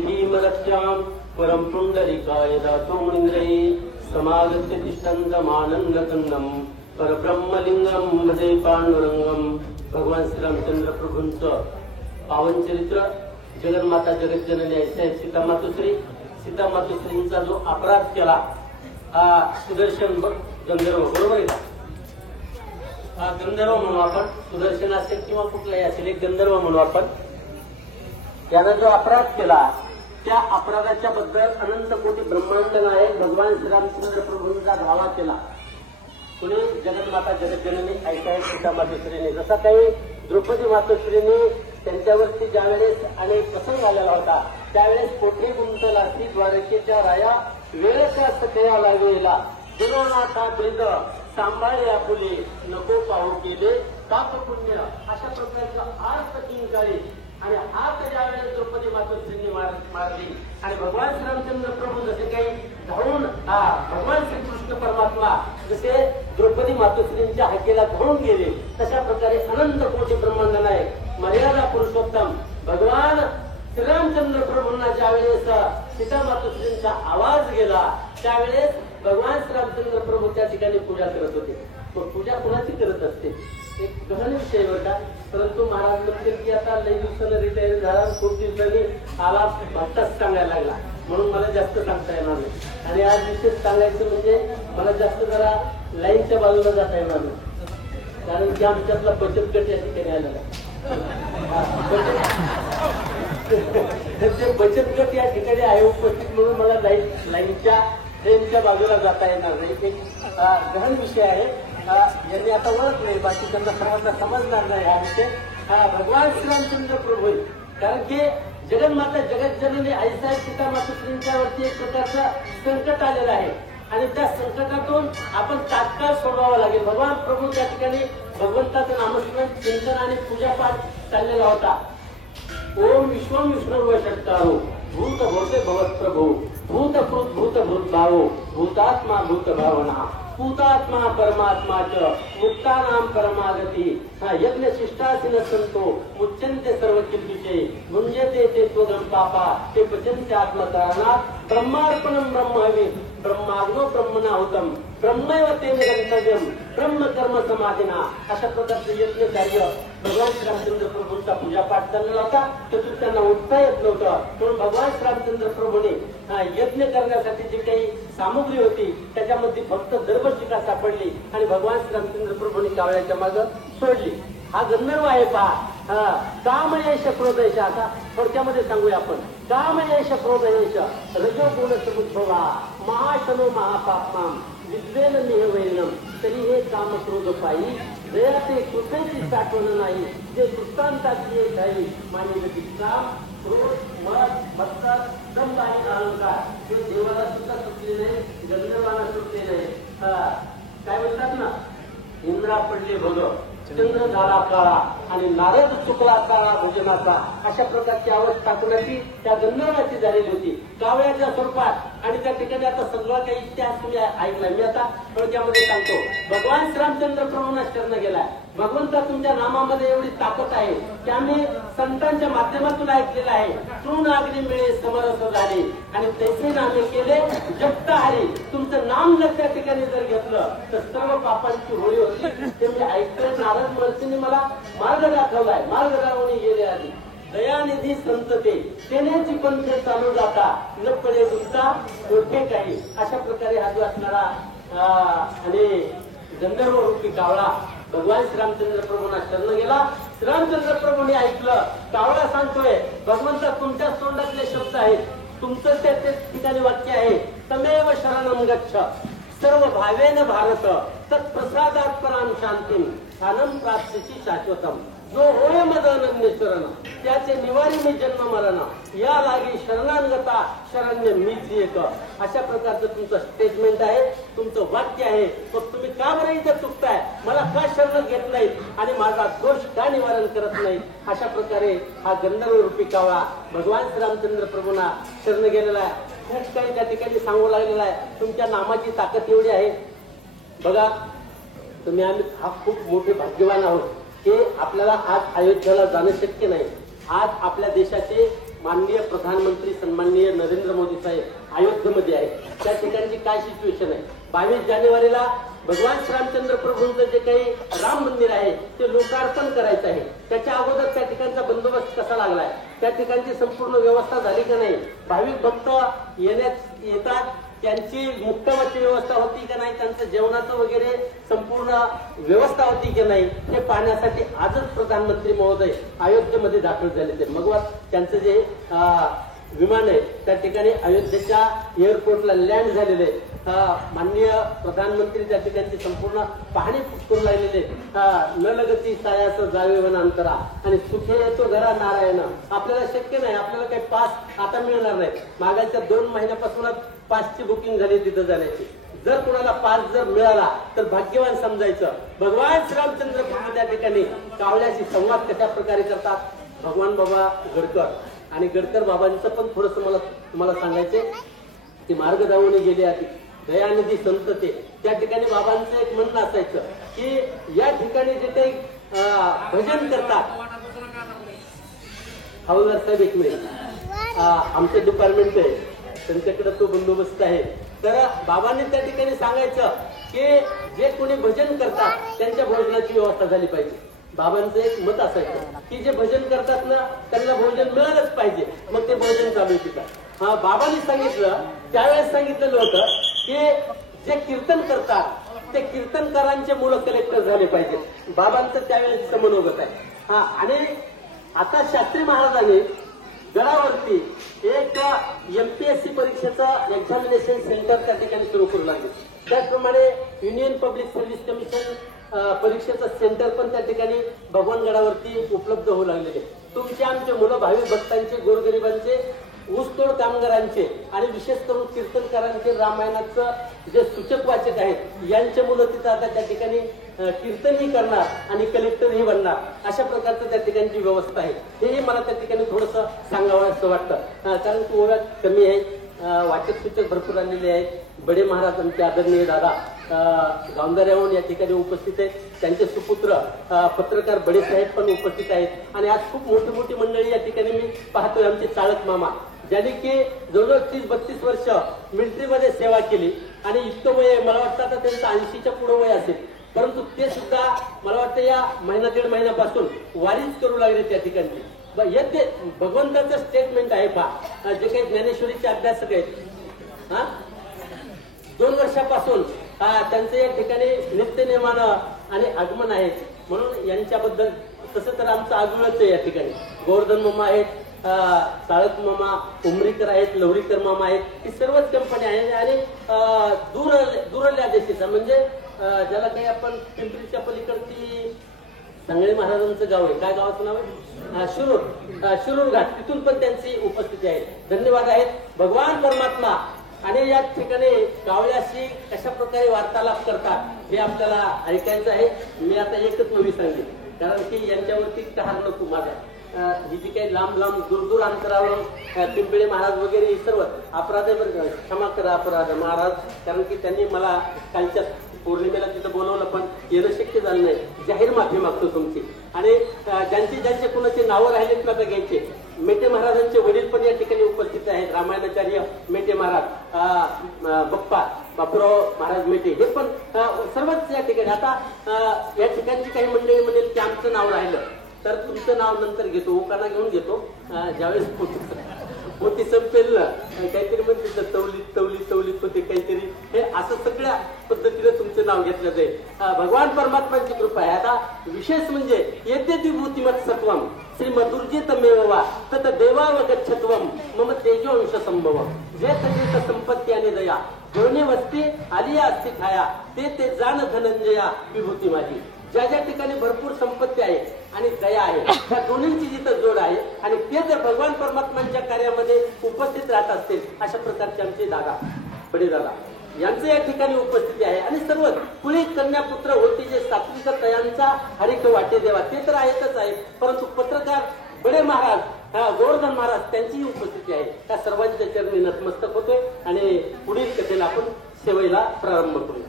भीमरक्षां परं पुण्डरीकाय दातो मुनिन्द्रये समागत्य तिष्ठन्तमानन्दकन्दं परब्रह्मलिंगं भजे पांडुरंगम। भगवान श्रीरामचंद्र प्रभूंचं पावन चरित्र जगन्माता जगज्जननी ऐसे सीता मातोश्रींचा जो अपराध केला हा सुदर्शन गंधर्व, बरोबर आहे का? हा गंधर्व म्हणू आपण, सुदर्शन असेल किंवा कुठलाही असेल, एक गंधर्व म्हणू आपण. त्यानं जो अपराध केला त्या अपराधाच्या बद्दल अनंत कोटी ब्रह्मांड नायक भगवान श्रीरामचंद्र प्रभूंचा धावा केला. कुणी? जगन्माता जगज्जननी ऐकाय सीता मातोश्रीने. जसा काही द्रौपदी मातोश्रीने त्यांच्यावरती ज्यावेळेस अनेक प्रसंग आलेला होता त्यावेळेस पोटे गुंतला ती द्वारकेच्या राया वेळच्या सखया लागलेला दिनानाथा ब्रिद सांभाळे आपुले नको पाहू केले पाप पुण्य. अशा प्रकारचं आर्थ किंकाळी आणि हात ज्यावेळेस द्रौपदी मातोश्रींनी मारली आणि भगवान श्रीरामचंद्र प्रभू जसे काही धावून भगवान श्रीकृष्ण परमात्मा जसे द्रौपदी मातोश्रींच्या हाकेला धावून गेले तशा प्रकारे अनंत कोटी ब्रह्मांड नायक मर्यादा पुरुषोत्तम भगवान श्रीरामचंद्र प्रभूंना ज्यावेळेस सीता मातोश्रींचा आवाज गेला त्यावेळेस भगवान श्रीरामचंद्र प्रभू त्या ठिकाणी पूजा करत होते. पूजा कुणाची करत असते एक गहन विषय होता. परंतु महाराज म्हणतील की आता लई दिवसानं रिटायर झाला, खूप दिवसांनी आला भाषाच सांगायला लागला म्हणून मला जास्त सांगता येणार नाही. आणि आज विशेष सांगायचं म्हणजे मला जास्त जरा लाईनच्या बाजूला जाता येणार नाही, कारण की आमच्यातला बचत गट या ठिकाणी आलेला ते बचत गट या ठिकाणी आहे उपस्थित म्हणून मला लाईनच्या ट्रेनच्या बाजूला जाता येणार नाही. एक गहन विषय आहे, यांनी आता ओळखले, बाकी त्यांना सर्वांना समजणार नाही हा विषय. भगवान श्रीरामचंद्र प्रभू, कारण की जगन्माता जगज्जननी ऐसा सीता मातोश्रींच्या वरती एक प्रकारचं संकट आलेलं आहे आणि त्या संकटातून आपण तात्काळ सोडवावं लागेल. भगवान प्रभू त्या ठिकाणी भगवंताचं नामस्मरण चिंतन आणि पूजापाठ चाललेला होता. ओम विश्वम विष्णुर्व षट्कारो भूत भोते भवत प्रभू भूतकृत भूतभूत भावो भूतात्मा भूत भावना भूतात्मा परमात्मा च मुक्तानाम परमागती यज्ञ शिष्टासीन संतो मुच्यन्ते सर्व किल्बिषे मुंजते ते त्वगम पापा ते पचन्ते आत्मकारणात ब्रह्मार्पणम ब्रह्महवी ब्रह्माग्नो ब्रह्मणाहुतम ब्रह्मैव ते निरंतर्यम ब्रह्म कर्म समाधिना. अशा प्रकारचे यज्ञ कार्य भगवान श्रीरामचंद्र प्रभूंचा पूजापाठ चाललेला होता. त्यातून त्यांना उठता येत नव्हतं म्हणून भगवान श्रीरामचंद्र प्रभूने यज्ञ करण्यासाठी जी काही सामुग्री होती त्याच्यामध्ये फक्त दर्भशिखा सापडली आणि भगवान श्रीरामचंद्र प्रभूंनी कावळ्याच्या मागे सोडली. हा गंधर्व आहे पहा. कामयश क्रोधयश, आता थोडक्यामध्ये सांगूया आपण. कामयश क्रोधयश रजोगुण समुच्छोभा महाशनो महापापमाम विद्वेन निहवैनम. तरी हे काम क्रोध पायी दयाचे कृपेची साठवण नाही जे वृत्तांताची झाली मानवी काम क्रोध मत मत्सर दंभ आणि अहंकार हे देवाला सुद्धा सुटले नाही, गंधर्वांना सुटले नाही. काय म्हणतात ना, इंद्रा पडले भग चंद्र झाला काळा आणि नारद चुकला काळा भजनाचा. अशा प्रकारची अवस्था कुणाची त्या गंधर्वाची झालेली होती कावळ्याच्या स्वरूपात. आणि त्या ठिकाणी आता सगळा काही इतिहास तुम्ही ऐकला. मी आता थोडक्यामध्ये सांगतो. भगवान श्रीरामचंद्र प्रभूंना शरण गेलाय. भगवंता तुमच्या नामामध्ये एवढी ताकद आहे की आम्ही संतांच्या माध्यमातून ऐकलेलं आहे. तृण अग्नी मिळे समरस झाले आणि तैसे नामे केले जगता हरी. तुमचं नाम जर त्या ठिकाणी जर घेतलं तर सर्व पापांची होळी होती. ते मी ऐकलं. नारद महर्षींनी मला मार्ग दाखवलाय, मार्ग दाखवून गेले आधी दयानिधी संत तेनेची पंथ चालू जाता न पडे तुमचा मोठे काही. अशा प्रकारे हा जो असणारा आणि गंधर्व रूपी कावळा भगवान श्रीरामचंद्र प्रभूंना शरण गेला. श्रीरामचंद्र प्रभूंनी ऐकलं. कावळा सांगतोय भगवंता तुमच्या तोंडातले शब्द आहेत, तुमचं त्या ठिकाणी वाक्य आहे तमेव शरणम गच्छ सर्व भावेन भारत तत्प्रसादात पराम शांती स्थानम प्राप्तीची शाश्वतम. जो होय मद अनन्य शरण त्याचे निवारी मी जन्म मरण या लागी शरणांगता शरण्य मीच एक. अशा प्रकारचं तुमचं स्टेटमेंट आहे, तुमचं वाक्य आहे. मग तुम्ही का बरं इथं चुकताय, मला का शरण घेत नाहीत आणि माझा दोष का निवारण करत नाहीत. अशा प्रकारे हा गंधर्व रूपी कावळा भगवान श्रीरामचंद्र प्रभूंना शरण गेलेला आहे. खूप काही त्या ठिकाणी सांगू लागलेला आहे. तुमच्या नामाची ताकद एवढी आहे बघा. तुम्ही आम्ही हा खूप मोठे भाग्यवान आहोत की आपल्याला आज अयोध्येला जाणं शक्य नाही. आज आपल्या देशाचे माननीय प्रधानमंत्री सन्माननीय नरेंद्र मोदी साहेब अयोध्येमध्ये आहेत. त्या ठिकाणची काय सिच्युएशन आहे? 22 जानेवारीला भगवान श्रीरामचंद्र प्रभूंचं जे काही राम मंदिर आहे ते लोकार्पण करायचं आहे. त्याच्या अगोदर त्या ठिकाणचा बंदोबस्त कसा लागलाय, त्या ठिकाणची संपूर्ण व्यवस्था झाली का नाही, भाविक भक्त येतात त्यांची मुक्कामाची व्यवस्था होती का नाही, त्यांचं जेवणाचं वगैरे संपूर्ण व्यवस्था होती की नाही, हे पाहण्यासाठी आजच प्रधानमंत्री महोदय अयोध्येमध्ये दाखल झाले. ते मग त्यांचं जे विमान आहे त्या ठिकाणी अयोध्येच्या एअरपोर्टला लँड झालेले. माननीय प्रधानमंत्री त्या ठिकाणची संपूर्ण पाहणी करून राहिलेले. न लगती सायाचं जावे वनांतरा आणि सुखे येतो घरा नारायण. आपल्याला शक्य नाही, आपल्याला काही पास आता मिळणार नाही. मागायच्या 2 महिन्यापासूनच पासची बुकिंग झाली तिथं जाण्याची. जर कोणाला पास जर मिळाला तर भाग्यवान समजायचं. भगवान श्रीरामचंद्र प्रभू त्या ठिकाणी कावळ्याशी संवाद कशा प्रकारे करतात. भगवान बाबा गडकर आणि गडकर बाबांचं पण थोडस मला तुम्हाला सांगायचे की मार्ग दावून गेले आधी दयानिधी संत ते. त्या ठिकाणी बाबांचं एक म्हणणं असायचं की या ठिकाणी जे काही भजन करतात. हवालदार साहेब एक मिनिट, आमचं डिपार्टमेंट आहे त्यांच्याकडे तो बंदोबस्त आहे. तर बाबांनी त्या ठिकाणी सांगायचं की जे कोणी भजन करतात त्यांच्या भोजनाची व्यवस्था झाली पाहिजे. बाबांचं एक मत असायचं की जे भजन करतात ना त्यांना भोजन मिळालंच पाहिजे, मग ते भोजन चालू आहे. बाबांनी सांगितलं त्यावेळेस सांगितलेलं होतं की जे कीर्तन करतात ते कीर्तनकारांचे मुलं कलेक्टर झाले पाहिजे. बाबांचं त्यावेळेस मनोगत आहे. आणि आता शास्त्री महाराजांनी गडावरती एक MPSC परीक्षेचं एक्झामिनेशन सेंटर त्या ठिकाणी सुरू करू लागले. त्याचप्रमाणे युनियन पब्लिक सर्व्हिस कमिशन परीक्षेचं सेंटर पण त्या ठिकाणी भगवानगडावरती उपलब्ध होऊ लागलेले. तुमचे आमचे मुलं भाविक भक्तांचे, गोरगरिबांचे, ऊसतोड कामगारांचे आणि विशेष करून कीर्तनकारांचे, रामायणाचं जे सूचक वाचक आहेत यांचे मुलं तिथं आता त्या ठिकाणी कीर्तनही करणार आणि कलेक्टरही बनणार. अशा प्रकारचं त्या ठिकाणची व्यवस्था आहे. हेही मला त्या ठिकाणी थोडंसं सांगावं असं वाटतं. कारण की ओव्यात कमी आहे, वाचक सूचक भरपूर आलेले आहेत. बडे महाराज आमचे आदरणीय दादा गावंधाऱ्याहून या ठिकाणी उपस्थित आहेत. त्यांचे सुपुत्र पत्रकार बडे साहेब पण उपस्थित आहेत. आणि आज खूप मोठी मोठी मंडळी या ठिकाणी मी पाहतोय. आमचे चाळक मामा ज्यांनी की जवळजवळ 30-32 वर्ष मिलिटरीमध्ये सेवा केली आणि इतकं वय मला वाटतं आता त्यांचं 80च्या पुढे वय असेल, परंतु ते सुद्धा मला वाटतं या महिना 1.5 महिन्यापासून वारीच करू लागले त्या ठिकाणी. ते भगवंताचं स्टेटमेंट आहे पहा. जे काही ज्ञानेश्वरीचे अभ्यासक आहेत 2 वर्षापासून त्यांचं या ठिकाणी नित्यनेमानं आणि आगमन आहे. म्हणून यांच्याबद्दल तसं तर आमचं आजूळच आहे या ठिकाणी. गोवर्धन मामा आहेत, साळक मामा, उमरीकर आहेत, लवरीकर मामा आहेत. ही सर्वच कंपनी आहे. आणि दुरल्या देशीचा म्हणजे ज्याला काही आपण पिंपरीच्या पलीकडची सांगळे महाराजांचं गाव आहे. काय गावाचं नाव आहे? शिरूर घाट. तिथून पण त्यांची उपस्थिती आहे. धन्यवाद आहेत. भगवान परमात्मा आणि या ठिकाणी कावळ्याशी कशा प्रकारे वार्तालाप करतात हे आपल्याला ऐकायचं आहे. मी आता एकच नवी सांगेन, कारण की यांच्यावरती कहार नको माझा. ही जी काही लांब लांब दूर अंतरावरून पिंपळे महाराज वगैरे सर्व अपराध, क्षमा करा अपराध महाराज, कारण की त्यांनी मला कालच्या पौर्णिमेला तिथं बोलवलं पण येणं शक्य झालं नाही. जाहीर माफी मागतो तुमची. आणि ज्यांचे कुणाचे नावं राहिलेत ना घ्यायचे. मेटे महाराजांचे वडील पण या ठिकाणी उपस्थित आहेत. रामायणाचार्य मेटे महाराज, बप्पा बापूराव महाराज मेटे, हे पण सर्वच या ठिकाणी. आता या ठिकाणची काही मंडळी म्हणेल की आमचं नाव राहिलं तर तुमचं नाव नंतर घेतो, उकाना घेऊन घेतो. ज्यावेळेस पोती संपेल ना काहीतरी म्हणजे तवलीत होते काहीतरी, हे असं सगळ्या पद्धतीने तुमचं नाव घेतलं जाईल. भगवान परमात्माची कृपा आहे. आता विशेष म्हणजे यद्यपि भूतिमत सत्वम श्री मधुर्जित मेवा तत देवाव गच्छत्वम मम तेजोंश संभव जे तजेत संपत्ती आणि दया दोन्ही वस्ती आलिया असती खाया ते जाण धनंजया विभूती माझी. ज्या ज्या ठिकाणी भरपूर संपत्ती आहे आणि दया आहे त्या दोन्हींची जिथं जोड आहे आणि ते जर भगवान परमात्मांच्या कार्यामध्ये उपस्थित राहत असतील अशा प्रकारचे आमचे दादा बडे दादा यांचं या ठिकाणी उपस्थिती आहे. आणि सर्व कुळी कन्यापुत्र होती जे सात्विक तयांचा हरिक वाटे देवा ते तर आहेतच आहे, परंतु पत्रकार बडे महाराज गोवर्धन महाराज त्यांचीही उपस्थिती आहे. त्या सर्वांच्या चरणी नतमस्तक होतोय आणि पुढील कथेला आपण सेवेला प्रारंभ करू.